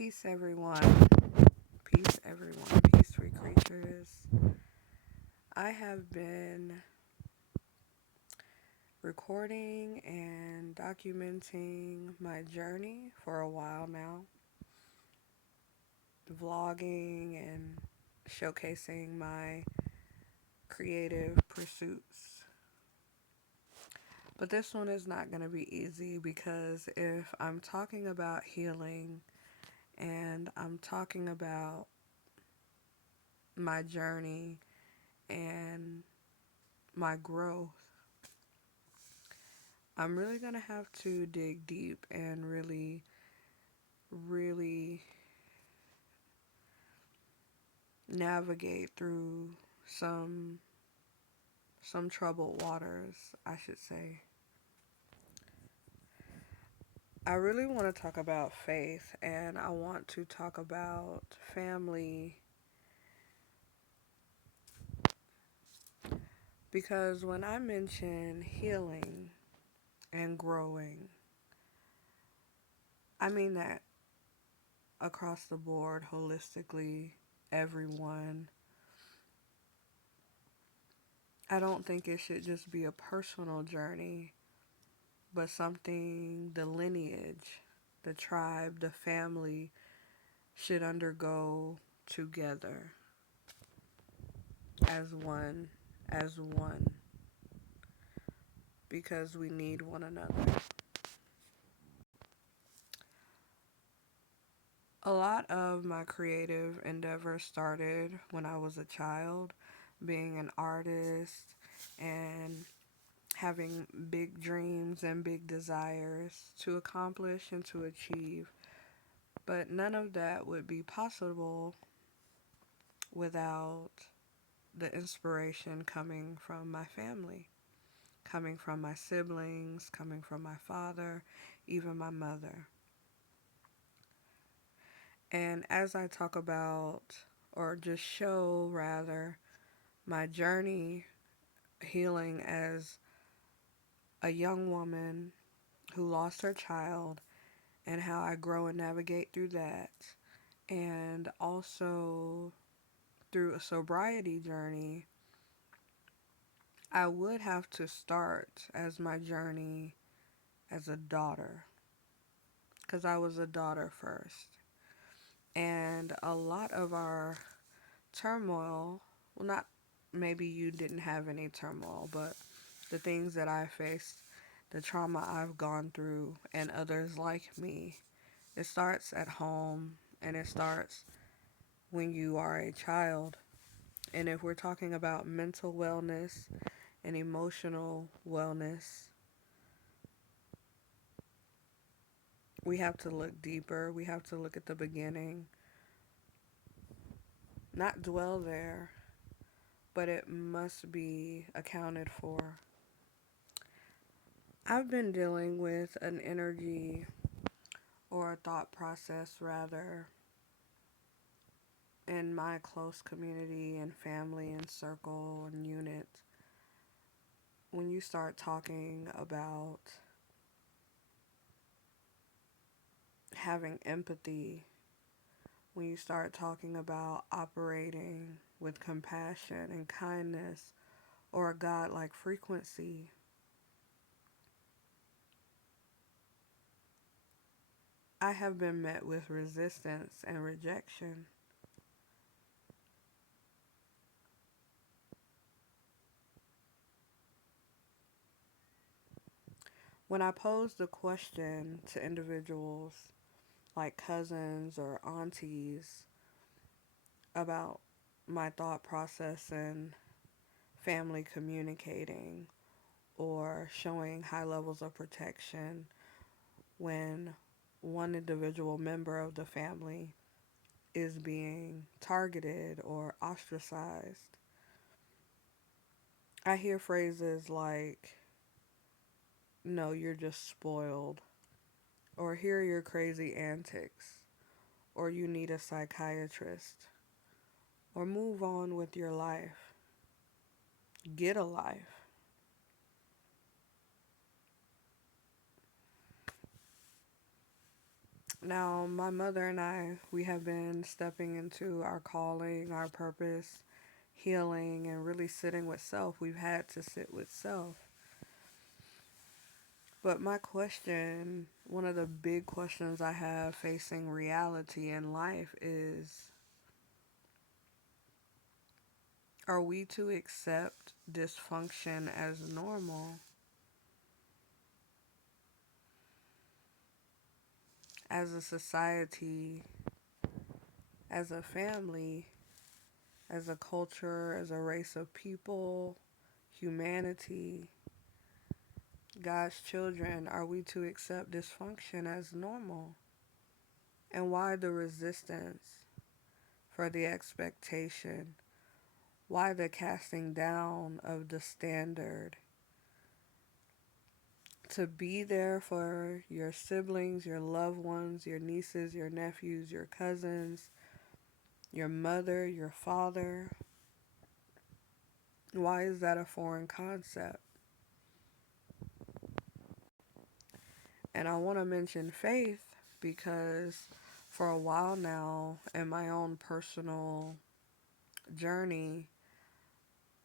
Peace, everyone. Peace, everyone. Peace, free creatures. I have been recording and documenting my journey for a while now, vlogging and showcasing my creative pursuits. But this one is not going to be easy because if I'm talking about healing and I'm talking about my journey and my growth, I'm really going to have to dig deep and really navigate through some troubled waters, I should say. I really want to talk about faith, and I want to talk about family, because when I mention healing and growing, I mean that across the board, holistically, everyone. I don't think it should just be a personal journey, but something the lineage, the tribe, the family should undergo together as one, as one, because we need one another. A lot of my creative endeavors started when I was a child, being an artist and having big dreams and big desires to accomplish and to achieve. But none of that would be possible without the inspiration coming from my family, coming from my siblings, coming from my father, even my mother. And as I talk about, or just show rather, my journey healing as a young woman who lost her child and how I grow and navigate through that, and also through a sobriety journey, I would have to start as my journey as a daughter, because I was a daughter first. And a lot of our turmoil, well, not maybe you didn't have any turmoil, but the things that I faced, the trauma I've gone through, and others like me, it starts at home and it starts when you are a child. And if we're talking about mental wellness and emotional wellness, we have to look deeper. We have to look at the beginning, not dwell there, but it must be accounted for. I've been dealing with an energy or a thought process rather in my close community and family and circle and unit. When you start talking about having empathy, when you start talking about operating with compassion and kindness or a God-like frequency, I have been met with resistance and rejection. When I pose the question to individuals like cousins or aunties about my thought process and family communicating or showing high levels of protection when one individual member of the family is being targeted or ostracized, I hear phrases like, no, you're just spoiled, or here are your crazy antics, or you need a psychiatrist, or move on with your life, get a life. Now, my mother and I, we have been stepping into our calling, our purpose, healing, and really sitting with self. We've had to sit with self. But my question, one of the big questions I have facing reality in life is, are we to accept dysfunction as normal? As a society, as a family, as a culture, as a race of people, humanity, God's children, are we to accept dysfunction as normal? And why the resistance for the expectation? Why the casting down of the standard? To be there for your siblings, your loved ones, your nieces, your nephews, your cousins, your mother, your father. Why is that a foreign concept? And I want to mention faith because for a while now, in my own personal journey,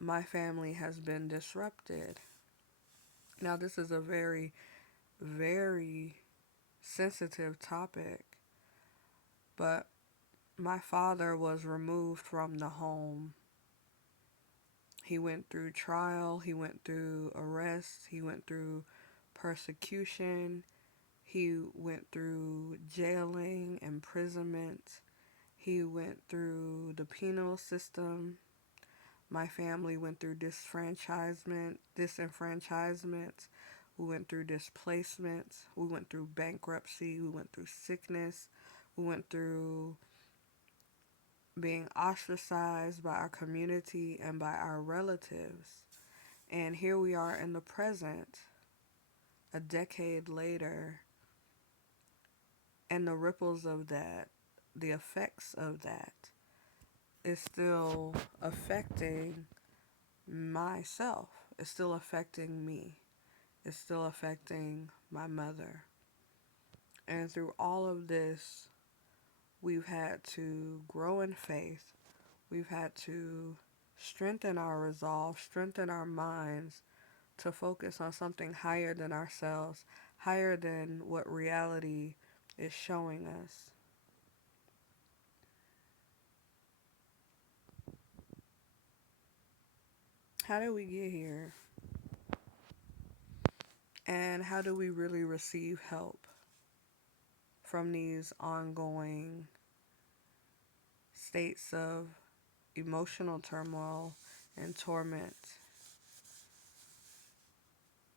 my family has been disrupted. Now, this is a very, very sensitive topic, but my father was removed from the home. He went through trial, he went through arrest, he went through persecution, he went through jailing, imprisonment, he went through the penal system. My family went through disenfranchisement. We went through displacement. We went through bankruptcy. We went through sickness. We went through being ostracized by our community and by our relatives. And here we are in the present, a decade later, and the ripples of that, the effects of that, is still affecting myself. It's still affecting me. It's still affecting my mother. And through all of this, we've had to grow in faith. We've had to strengthen our resolve, strengthen our minds to focus on something higher than ourselves, higher than what reality is showing us. How did we get here? And how do we really receive help from these ongoing states of emotional turmoil and torment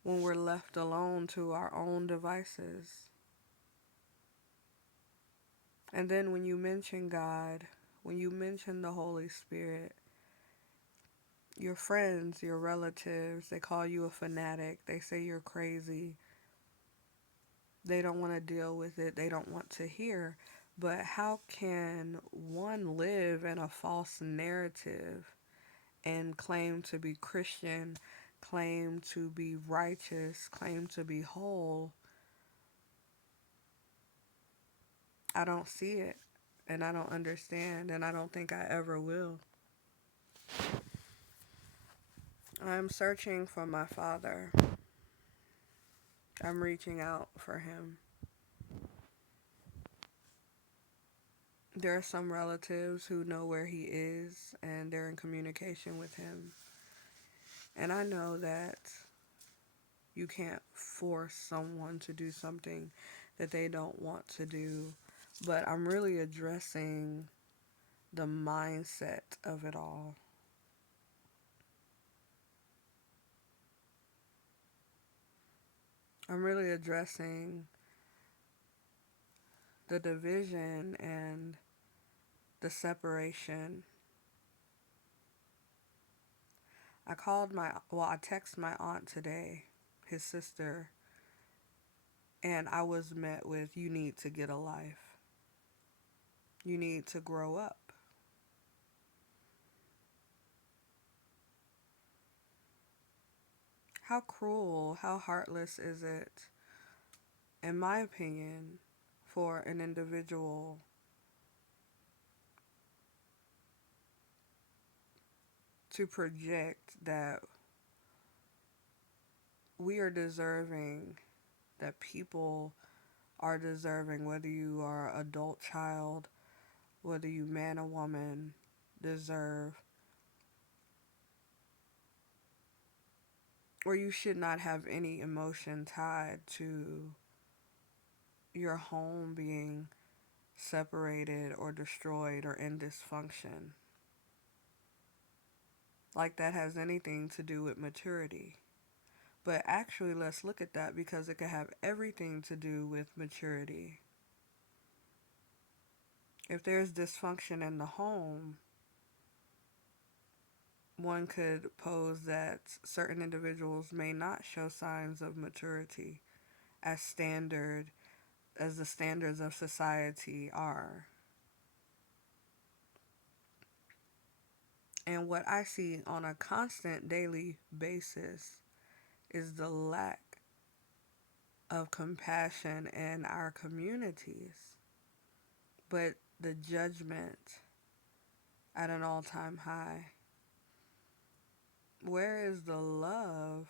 when we're left alone to our own devices? And then when you mention God, when you mention the Holy Spirit, your friends, your relatives, they call you a fanatic. They say you're crazy. They don't want to deal with it. They don't want to hear. But how can one live in a false narrative and claim to be Christian, claim to be righteous, claim to be whole? I don't see it, and I don't understand, and I don't think I ever will. I'm searching for my father. I'm reaching out for him. There are some relatives who know where he is and they're in communication with him. And I know that you can't force someone to do something that they don't want to do, but I'm really addressing the mindset of it all. I'm really addressing the division and the separation. I texted my aunt today, his sister, and I was met with, you need to get a life. You need to grow up. How cruel, how heartless is it, in my opinion, for an individual to project that we are deserving, that people are deserving, whether you are adult child, whether you man or woman, deserve, or you should not have any emotion tied to your home being separated or destroyed or in dysfunction. Like that has anything to do with maturity. But actually, let's look at that because it could have everything to do with maturity. If there's dysfunction in the home, one could pose that certain individuals may not show signs of maturity as standard as the standards of society are. And what I see on a constant daily basis is the lack of compassion in our communities, but the judgment at an all time high. Where is the love?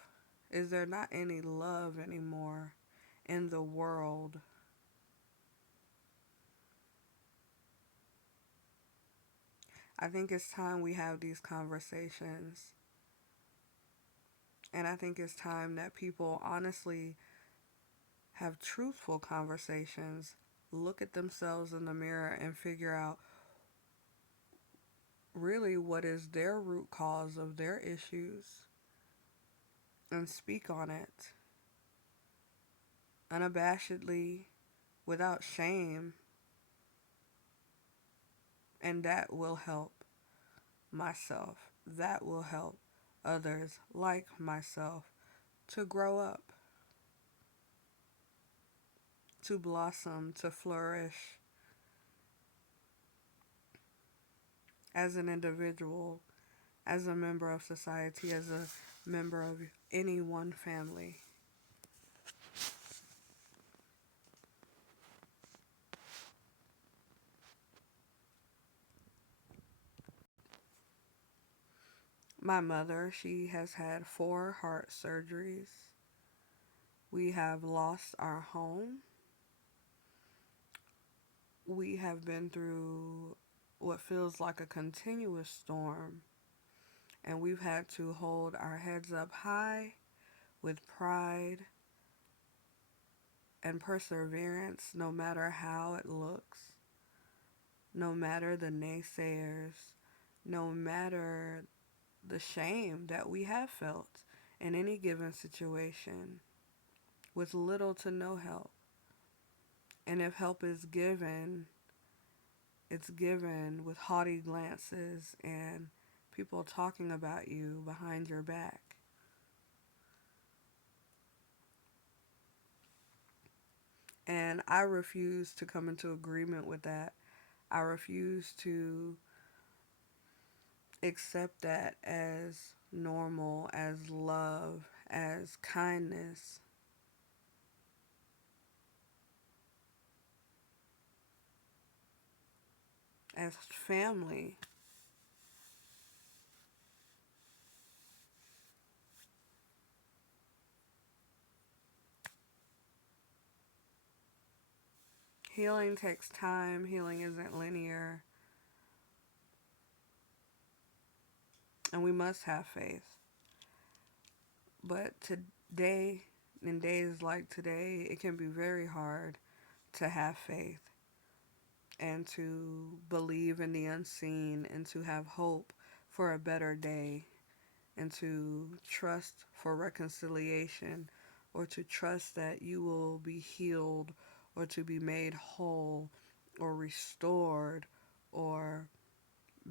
Is there not any love anymore in the world? I think it's time we have these conversations. And I think it's time that people honestly have truthful conversations, look at themselves in the mirror, and figure out really what is their root cause of their issues and speak on it unabashedly, without shame, and that will help myself. That will help others like myself to grow up, to blossom, to flourish as an individual, as a member of society, as a member of any one family. My mother, she has had 4 heart surgeries. We have lost our home. We have been through what feels like a continuous storm, and we've had to hold our heads up high with pride and perseverance, no matter how it looks, no matter the naysayers, no matter the shame that we have felt in any given situation with little to no help. And if help is given, it's given with haughty glances and people talking about you behind your back. And I refuse to come into agreement with that. I refuse to accept that as normal, as love, as kindness. As family. Healing takes time, healing isn't linear, and we must have faith. But today, in days like today, it can be very hard to have faith and to believe in the unseen and to have hope for a better day and to trust for reconciliation or to trust that you will be healed or to be made whole or restored or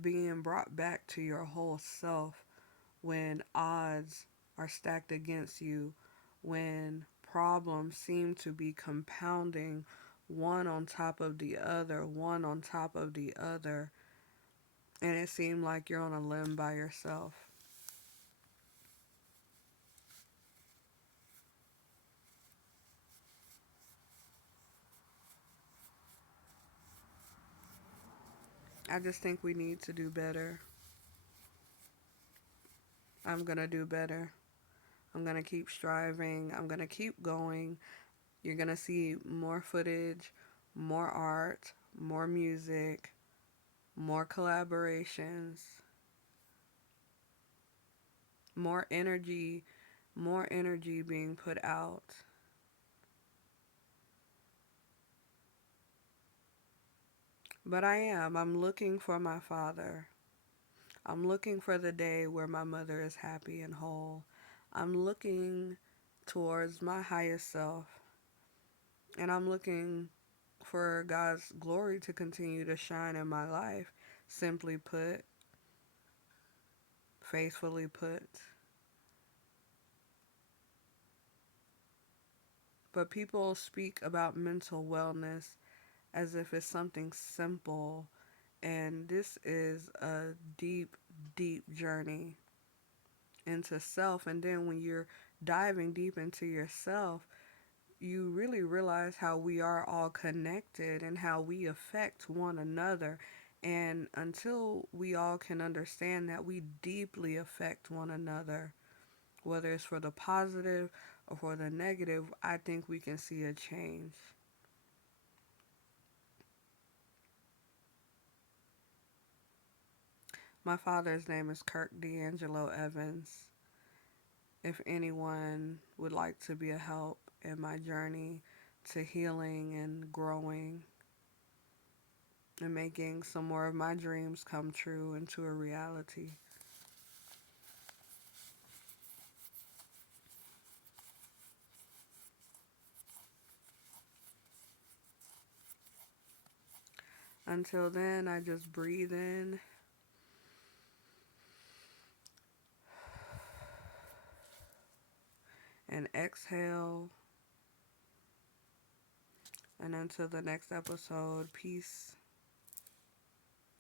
being brought back to your whole self when odds are stacked against you, when problems seem to be compounding one on top of the other, one on top of the other, and it seems like you're on a limb by yourself. I just think we need to do better. I'm going to do better. I'm going to keep striving. I'm going to keep going. You're going to see more footage, more art, more music, more collaborations, more energy, more energy being put out. But I'm looking for my father. I'm looking for the day where my mother is happy and whole. I'm looking towards my highest self. And I'm looking for God's glory to continue to shine in my life. Simply put, faithfully put. But people speak about mental wellness as if it's something simple. And this is a deep, deep journey into self. And then when you're diving deep into yourself, you really realize how we are all connected and how we affect one another. And until we all can understand that we deeply affect one another, whether it's for the positive or for the negative, I think we can see a change. My father's name is Kirk D'Angelo Evans. If anyone would like to be a help in my journey to healing and growing and making some more of my dreams come true into a reality. Until then, I just breathe in and exhale. And until the next episode, peace.